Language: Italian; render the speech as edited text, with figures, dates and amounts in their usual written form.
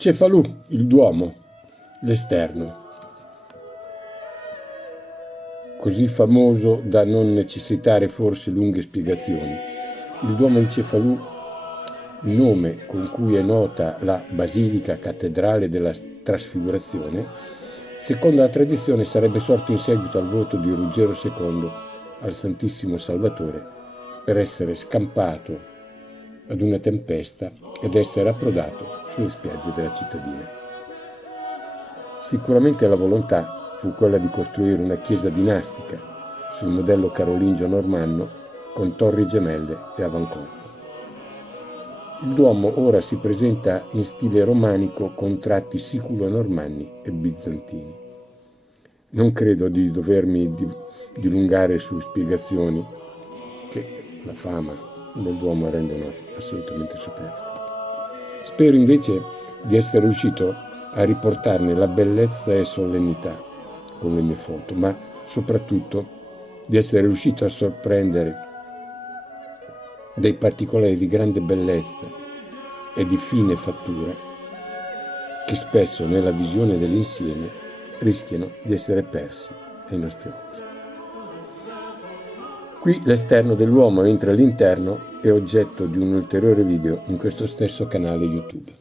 Cefalù, il Duomo, l'esterno, così famoso da non necessitare forse lunghe spiegazioni. Il Duomo di Cefalù, nome con cui è nota la Basilica Cattedrale della Trasfigurazione, secondo la tradizione sarebbe sorto in seguito al voto di Ruggero II al Santissimo Salvatore per essere scampato ad una tempesta ed essere approdato sulle spiagge della cittadina. Sicuramente la volontà fu quella di costruire una chiesa dinastica sul modello carolingio normanno con torri gemelle e avancorpo. Il Duomo ora si presenta in stile romanico con tratti siculo-normanni e bizantini. Non credo di dovermi dilungare su spiegazioni che la fama del Duomo rendono assolutamente superflue. Spero invece di essere riuscito a riportarne la bellezza e solennità con le mie foto, ma soprattutto di essere riuscito a sorprendere dei particolari di grande bellezza e di fine fattura che spesso nella visione dell'insieme rischiano di essere persi ai nostri occhi. Qui l'esterno dell'uomo, mentre l'interno è oggetto di un ulteriore video in questo stesso canale YouTube.